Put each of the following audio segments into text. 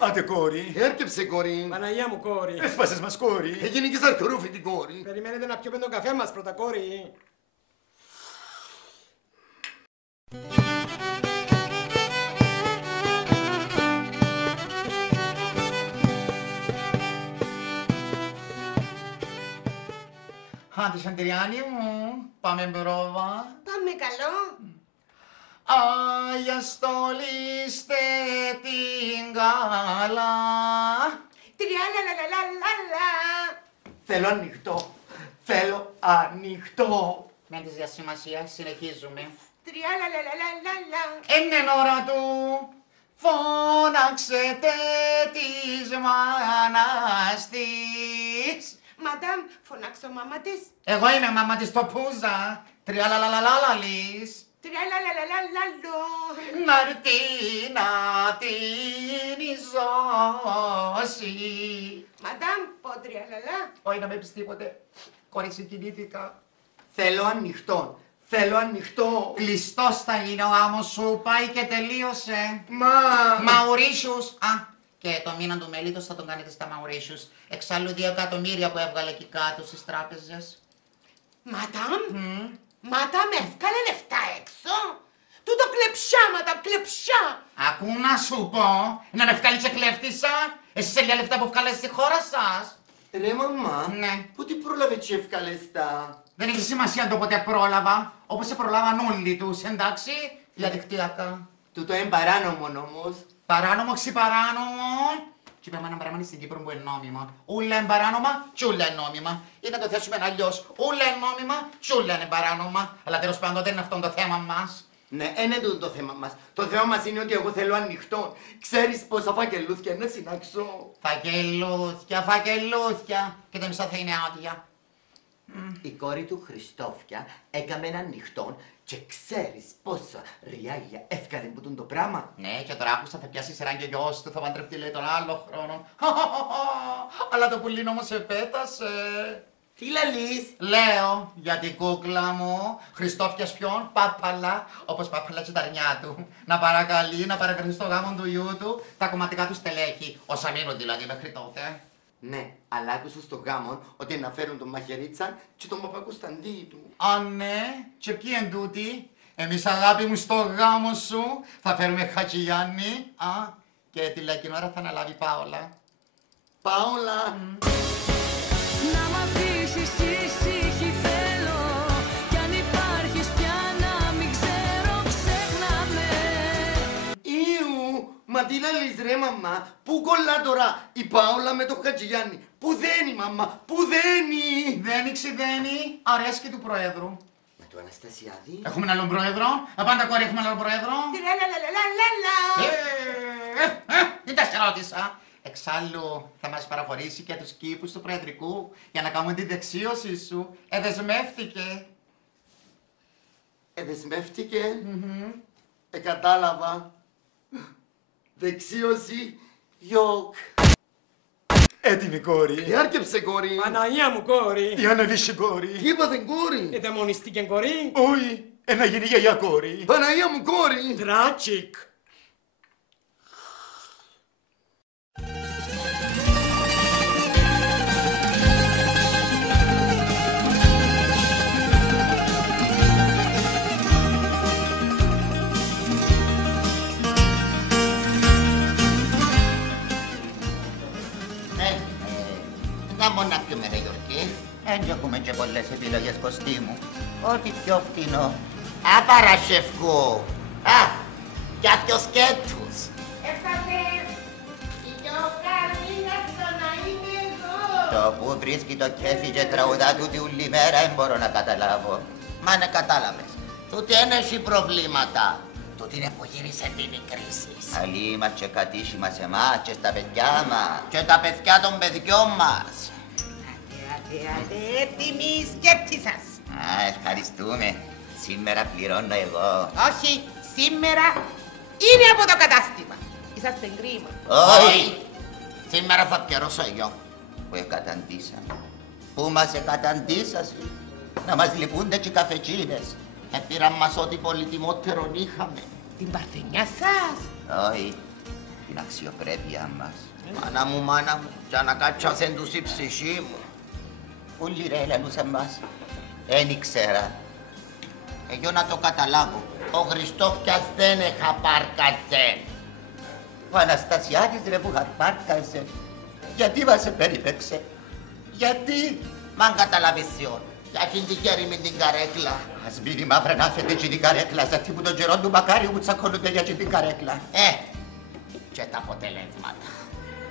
Άντε κόρη. Έρκεψε κόρη. Παναγία μου, κόρη. Έσπασες μας κόρη. Έγινε και ζαρκορούφι την κόρη. Περιμένετε να πιούμε τον καφέ μας πρώτα, κόρη. Άντε, Σαντριάνη μου, πάμε πρόβα. Πάμε καλό. Άγια στολίστε την καλά. Τριάλαλαλαλαλα. Θέλω ανοιχτό. Θέλω ανοιχτό. Με τη διασημασία συνεχίζουμε. Τριάλαλαλαλαλα. Είναι ώρα του. Φώναξετε της μάνας της. Μαντάμ, φωνάξω μάμα της. Εγώ είμαι μάμα της το πούζα. Τριαλαλαλαλαλαλης. Τριάλαλαλαλαλαλο. Να'ρτεί να την ζώσει. Μαντάμ, πω τριάλαλα. Όχι να με πεις τίποτε. Κόρη, συγκινήθηκα. Θέλω ανοιχτό. Θέλω ανοιχτό. Κλειστός θα είναι ο γάμος σου. Πάει και τελείωσε. Μαουρίσιους. Α, και το μήνα του μελίτος θα τον κάνετε στα Μαουρίσιους. Εξάλλου 2 εκατομμύρια που έβγαλε εκεί κάτω στις τράπεζες. Μαντάμ, μαντάμ, έβγαλε λεφτά έξω. Τούτο κλεψιά, μαντάμ, κλεψιά. Ακού να σου πω, να με βγάλει και κλέφτησα. Εσύ σε λίγα λεφτά που βγάλες στη χώρα σας. Ρε μαμά, Ναι. πού τι πρόλαβε και εύκαλες τα. Δεν έχει σημασία το πότε πρόλαβα. Όπως σε προλάβαν όλοι τους, εντάξει. Διαδικτυακά. Τούτο είναι παράνομο όμως. Παράνομο, ξυπαράνομο. Και είπαμε ένα πράγμα στην Κύπρο που είναι νόμιμα. Ούλα είναι παράνομα, τσούλα είναι νόμιμα. Ή να το θέσουμε αλλιώς. Ούλα είναι νόμιμα, τσούλα είναι παράνομα. Αλλά τέλος πάντων δεν είναι αυτό το θέμα μας. Ναι, είναι τούτο το θέμα μας. Το θέμα μας είναι ότι εγώ θέλω ανοιχτό. Ξέρεις πόσα φακελούθια να συνάξω. Φακελούθια, φακελούθια. Και τα μισά θα είναι άδεια. Η κόρη του Χριστόφια έκαμε ένα ανοιχτό και ξέρεις πόσα ριάλια εύκαλε που τον το πράγμα. Ναι, και τώρα άκουσα θα πιάσει σειρά και γιος του, θα παντρευτεί λέει τον άλλο χρόνο. Αλλά το πουλί όμως επέτασε. Τι λαλείς. Λέω για την κούκλα μου, Χριστόφιας ποιον, Πάπαλα, όπως Πάπαλα και τα αρνιά του. Να παρακαλεί να παρευρεθεί στο γάμο του γιού του τα κομματικά του στελέχη, όσα μείνουν δηλαδή μέχρι τότε. Ναι, αλλά άκουσα στο γάμο ότι να φέρουν τον Μαχαιρίτσα και τον Παπακοσταντή του. Α, ναι, και ποιοι εν τούτοι. Εμείς αγάπη μου στο γάμο σου θα φέρουμε Χατζηγιάννη. Α, και τη λαϊκή ώρα θα αναλάβει Πάολα. Πάολα. Να μ' αφήσεις ήσυχη θέλω κι αν υπάρχεις πια να μην ξέρω ξέχναμε. Ιου, μα τι λαλείς ρε μαμά, πού κολλά τώρα η Πάολα με το Χατζηγιάννη. Πού δένει μαμά, πού δένει. Δένει ξηδένει, αρέσκει του Προέδρου. Με το Αναστασιάδη. Έχουμε έναν άλλον Πρόεδρο, απάντα κόρη έχουμε έναν άλλον Πρόεδρο. Τριάλαλαλαλαλα. Δεν τα σε ρώτησα. Εξάλλου θα μας παραχωρήσει και τους κήπους του Προεδρικού για να κάνουμε τη δεξίωση σου. Δεσμεύτηκε. Δεσμεύτηκε. Κατάλαβα. Δεξίωση, γιοκ. Έτοιμη κόρη. Άρκεψε κόρη. Παναγία μου, κόρη. Η ανεβήσει Τι κόρη. είπατε κόρη. Δαιμονιστήκε κόρη. Όχι, να γίνει γιαγιά κόρη. Παναγία μου κόρη. Τράτσικ. Να μόνο να πιούμε ρε Γιορκή. Έτσι έχουμε και πολλές επιλογές κοστίμου. Ό,τι πιο φτηνό. Α, παρασεφκού. Α, για δυο σκέτους. Έφτασε. Η γιοκαρδίνα στο να είναι εδώ. Το που βρίσκει το κέφι και τραγουδά τούτη ούλη μέρα δεν μπορώ να καταλάβω. Μα ναι κατάλαβες. Τούτη ένεση προβλήματα. Τούτη είναι που γύρισε την η κρίση. Αλλή μας και κατήσιμα σε εμάς και στα παιδιά μας. Και τα παιδιά των παιδιών μας. Άντε, έτοιμη η σκέψη σας. Α, ευχαριστούμε. Σήμερα πληρώνω εγώ. Όχι, σήμερα είναι από το κατάστημα. Είσαστε κρίμα. Όχι. Σήμερα θα πιερώσω εγώ που εκαταντήσαμε. Πού μας εκαταντήσασαι. Να μας λυπούνται και οι καφετζίνες. Πήραν μας ό,τι πολυτιμότερο είχαμε. Την παρθενιά σας. Όχι. Την αξιοπρέπεια μας. Μάνα μου, κι ανακάτσασεν τους η ψυχή μου. Ούλοι ρε λαλούσαν μας. Εν ήξερα. Εγώ να το καταλάβω. Ο Χριστός πιας δεν εχαπάρκασε. Ο Αναστασιάδης ρε που χαρπάρκασε. Γιατί μας περίπαιξε. Γιατί. Μαν καταλαβησιόν. Για την τυχαίρη με την καρέκλα. Ας μείνει μαύρα να φέτε και την καρέκλα. Ζατί που τον καιρό του μακάριου που τσακώνονται για την καρέκλα. Και τα αποτελέσματα.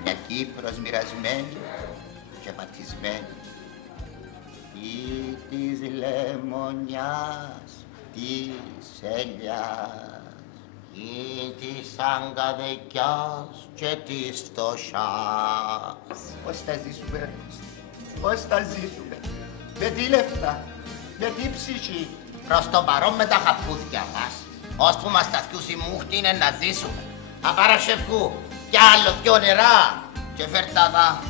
Μια Κύπρος μοιρασμένη και πατισμένη. Ή της λεμονιάς, της ελιάς, ή της αγκαδεκιάς και της φτωχιάς. Πώς θα ζήσουμε, πώς θα ζήσουμε, με τι λεφτά, με τι ψυχή. Προς το παρόν με τα χαπούδια μας, ώσπου μας τα σκιούς η μούχτη είναι να ζήσουμε. Απαρασχευκού, κι άλλο δυο νερά και φερταδά.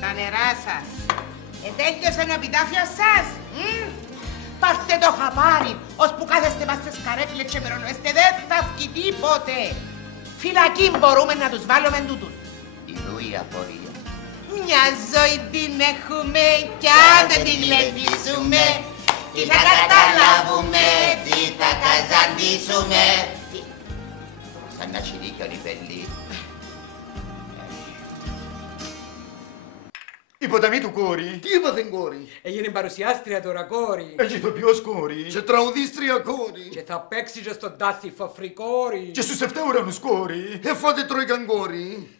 Τα νερά σας. Τέλειωσε ο επιτάφιος σας. Πάρτε το χαπάρι, ώσπου κάθεστε μας στις καρέκλες και μερονόεστε, δεν θα βγει τίποτε. Φυλακή μπορούμε να τους βάλουμε τούτους. Ιδού η απορία. Μια ζωή την έχουμε κι αν δεν την γλεντήσουμε. Τι θα καταλάβουμε, τι θα καζαντήσουμε. Σαν να τσιρίκιον η πελή. Η ποταμή του κόρη. Τι έπαθε κόρη. Έγινε παρουσιάστρια τώρα κόρη. Έχει ηθοποιός κόρη. Και τραγουδίστρια κόρη. Και θα παίξει και στον Τάση Φαφρή κόρη. Και στους 7 ουρανούς κόρη. Εφάτε τρώικαν κόρη.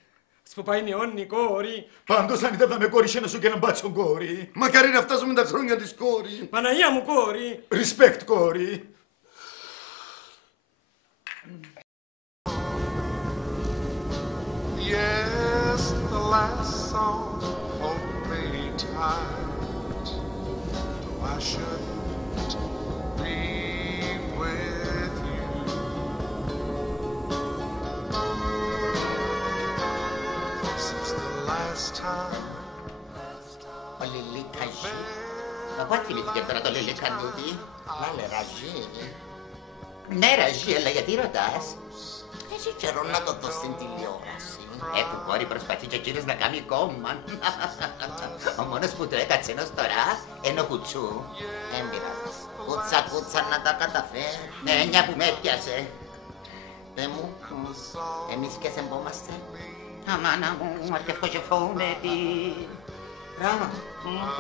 Σποπάει νεόνι κόρη. Πάντως αν είδα με κόρη σένα σου και έναν μπάτσον κόρη. Μακάρι να φτάσουμε τα χρόνια της κόρη. Παναγία μου κόρη. Respect κόρη. Yes, the last song hold me tight, though I shouldn't be with you. This is the last time. Ο Λιλίκα ζει. Εγώ θυμήθηκε τώρα το Λιλίκα τούτη. Λάλε ραζί. Ναι ραζί, αλλά γιατί ρωτάς. Έχει καιρό να το δω στην τηλεόραση. Που κόρη προσπαθεί και εκείνος να κάνει κόμμα. Ο μόνος που το έκατσε ενός τώρα είναι ο Κουτσού. Εν πειράζει. Κούτσα να τα καταφέρει. Ναι, μια που με έπιασε. Δε μου, εμείς και σε εμπόμαστε. Αμάνα μου, αρκευκό και φοβούμαι τι. Ρα,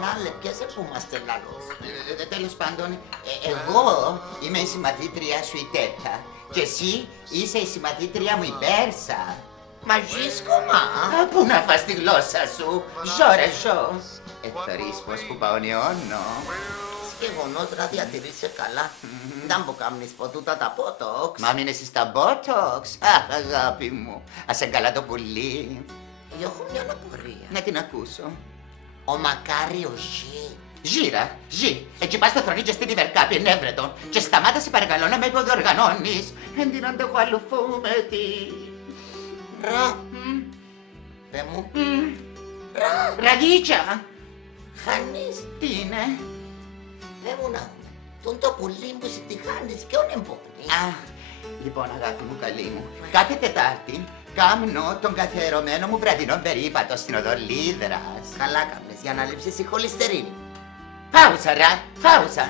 λάλε, ποιες επούμαστε λάλος. Τέλος πάντων, εγώ είμαι η συμμαθήτρια σου η Τέτα. Και εσύ είσαι η συμμαθήτρια μου η Μπέρσα. Μαζί σκομά. Πού να φας τη γλώσσα σου. Ζω ρε ζω. Θωρείς πως που παονιώνω. Γεγονός να διατηρείσαι καλά. Δεν μου κάνεις ποτούτα τα μπότοξ. Μα μείνες στα μπότοξ. Αχ αγάπη μου. Ας εγκαλά το πουλί. Έχω μια απορία. Να την ακούσω. Ο Μακάριος ζει. Ζήρα, ζει. Έτσι πας στο θρονί και στην Ιβερκάπη ενέβρετον. Και σταμάτα σε παρακαλώ να με υποδιοργανώνεις. Εν την αντεγουαλουφούμε τι. Ρα. Δε μου. Ρα. Ραγίτσα. Χάνεις. Τι είναι. Δε μου να δούμε. Τον το πουλί που σου τη χάνεις. Ποιον εμπόκνει. Α, λοιπόν αγάπη μου καλή μου. Κάθε Τετάρτη κάμνω τον καθιερωμένο μου βραδινό περίπατο στην οδό Λίδρας. Καλά κάμνες για να λείψεις η χολυστερίνη. Πάουσα ρα, πάουσα.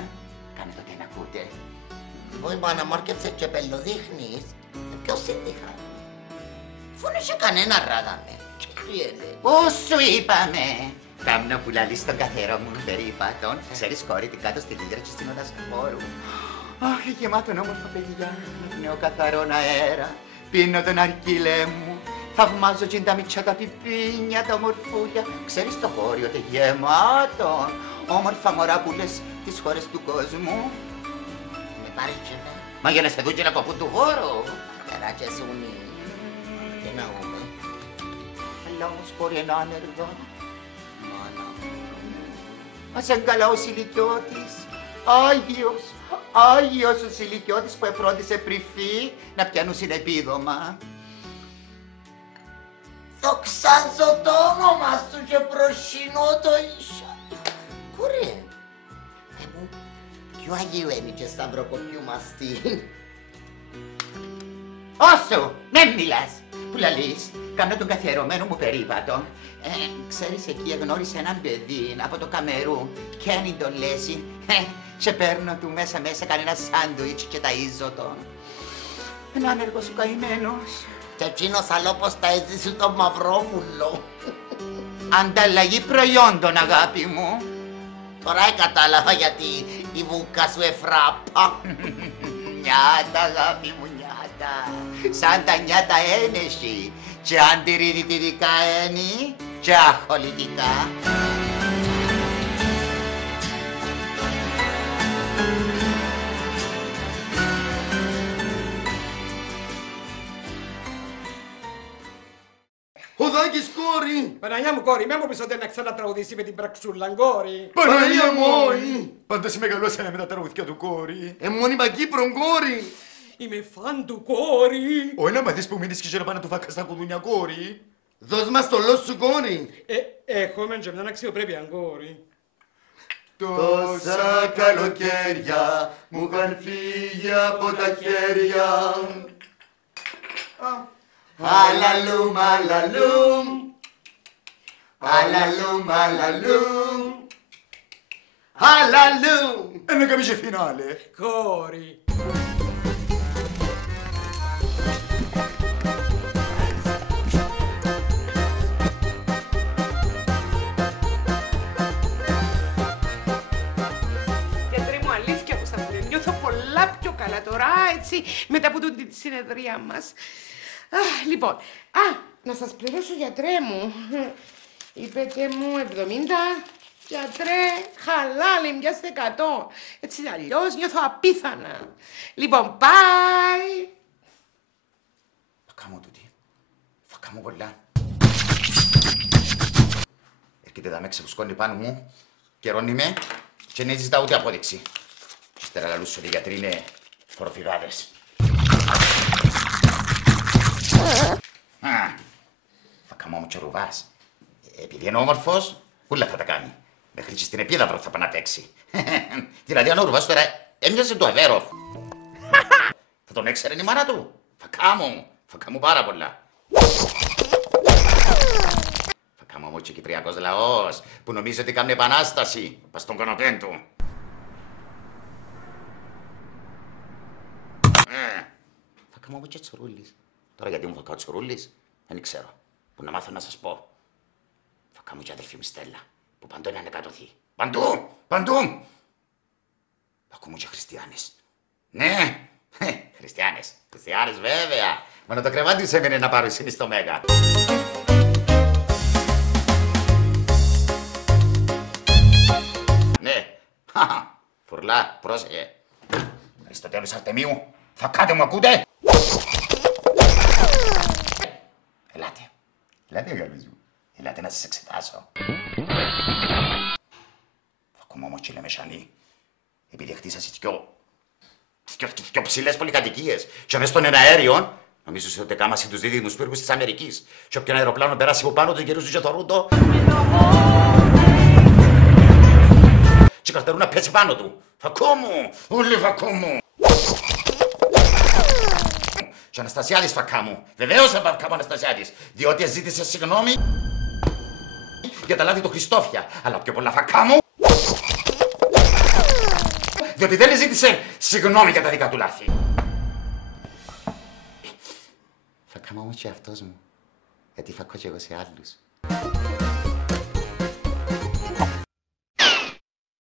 Κάνε το τι να ακούτε. Βοη μάνα μου αρκεψε και πελοδείχνεις. Ποιος σε δείχα. Φούνε σε κανένα ράδαμε. Πώς σου είπαμε. Κάμνω που λαλείς στον καθιερό μου περίπατον. Ξέρεις κόρη τι κάτω στη Λίδρα και στην οδά Σκοπόρου. Αχ, γεμάτον όμορφα παιδιά. Νέο καθαρόν αέρα. Πίνω τον αρκίλε μου. Θαυμάζω και τα μητσά τα πιπίνια, τα ομορφούλια. Ξέρεις το χώριο τε γεμάτο. Όμορφα μωρά που λες τις χώρες του κόσμου. Με παρήξε. Μα για να σε δουν και να κοπούν του χώρου. Τεράκια σούνι. Τι να πούμε. Αλλά όμως μπορεί ένα άνεργο. Μάνα μου. Ας εγκαλά ο ηλικιώτης. Άγιος, Άγιος ο Σιλικιώτης που εφρόντισε πριφή να πιάνουν συνεπίδομα. Δοξάζω το όνομα σου και προσκυνώ το ίσο. Κουρέ, μου, ποιο Αγίου είναι και σταυροκοπιού μαστή. Όσο, μην μιλάς. Που λαλείς, κάνω τον καθιερωμένο μου περίπατο. Ξέρεις, εκεί εγνώρισε έναν παιδί από το Καμερού. Κένι τον λέση. Και παίρνω του μέσα κανένα σάντουιτς και ταΐζω τον. Ένα άνεργος ο καημένος. Και εκείνος αλόπως τα έζησε το μαυρόμουλο. Ανταλλαγή προϊόντων, αγάπη μου. Τώρα κατάλαβα γιατί η βούκα σου εφράπα. Νιάτα, αγάπη μου, νιάτα. Σαν τα νιάτα ένεση. Και αντιρρητητικά ένι και αχολητικά. Ο Δάκης, κόρη. Παναγιά μου κόρη, με μου πεις ότι να ξανατραγουδήσει με την πραξούλα, κόρη. Παναγία μου, όχι. Πάντα σε μεγαλώσανε με τα τραγουδιά του, κόρη. Μόνιμα Κύπρον, κόρη. Είμαι φαν του, κόρη. Ο ένα μαθείς που μείνεις και ξέρω πάνω του φάκα στα κουδούνια, κόρη. Δώσ' μας το λόγο σου, κόρη. Έχουμε και μια αξιοπρέπεια, κόρη. Τόσα καλοκαίρια μου είχαν φύγει από τα χέρια. Αλαλούμ, αλαλούμ. Αλαλούμ, αλαλούμ. Αλαλούμ. Ένα καμίσε φινάλε. Κόρη. Γιατρέ μου, αλήθεια που σας λέω, νιώθω πολλά πιο καλά τώρα, έτσι, μετά από τη συνεδρία μας. Λοιπόν, να σας πληρώσω, γιατρέ μου. Είπετε μου 70, γιατρέ, χαλάλη, μοιάστε 100. Έτσι αλλιώς νιώθω απίθανα. Λοιπόν, πάει. Θα κάνω τούτη. Θα κάνω πολλά. Έρχεται να με ξεφουσκώνει πάνω μου, καιρώνει με και δεν ζητά ούτε απόδειξη. Και ύστερα λαλούς ότι οι γιατροί είναι φοροφυγάδες. Θα κάνω όμως και ρουβάς. Επειδή είναι όμορφος, ούλα θα τα κάνει. Μέχρι και στην επίδαυρο θα πάει να παίξει. Δηλαδή αν ο ρουβάς τώρα έμοιαζε του Αβέροφ. Θα τον έξερε η μάνα του. Θα κάνω πάρα πολλά. Θα κάνω όμως και ο κυπριακός λαός που νομίζει ότι κάνει επανάσταση. Πας στον καναπέν του. Θα κάνω όμως και τσουρούλης. Τώρα γιατί μου θα κάνω τσουρούλης, δεν ξέρω. Που να μάθω να σας πω. Θα κάνω και αδελφή μου Στέλλα, που παντού είναι ανεκατοθεί. Παντού, παντού. Θα κάνω και χριστιανές. Ναι, χριστιανές. Χριστιανές βέβαια. Μόνο το κρεβάτι τους έμεινε να πάρω εσύ στο Μέγα. Ναι, φουρλά, πρόσεχε. Αριστοτέλους Αρτεμίου, θα κάτε μου ακούτε. Ελάτε αγάπης μου, ελάτε να σας εξετάσω. Θα κομμώ όμως και λεμεσανή, επειδή χτίσασαι δυο ψηλές πολυκατοικίες και μες στον εναέριον, νομίζεις ότι κάμασαι τους δίδυμους πύργους της Αμερικής και όποιον αεροπλάνο περάσει από πάνω του γερούς και θωρούν το και καρτερούν να πέσει πάνω του. Φακόμου, όλοι φακόμου. Και ο Αναστασιάδης φακά μου. Βεβαίως θα φακά μου ο Αναστασιάδης. Διότι ζήτησε συγγνώμη για τα λάθη του Χριστόφια. Αλλά πιο πολλά φακά μου. Διότι δεν ζήτησε συγγνώμη για τα δικά του λάθη. Φακά μου όμως και αυτός μου. Γιατί φακώ και εγώ σε άλλους.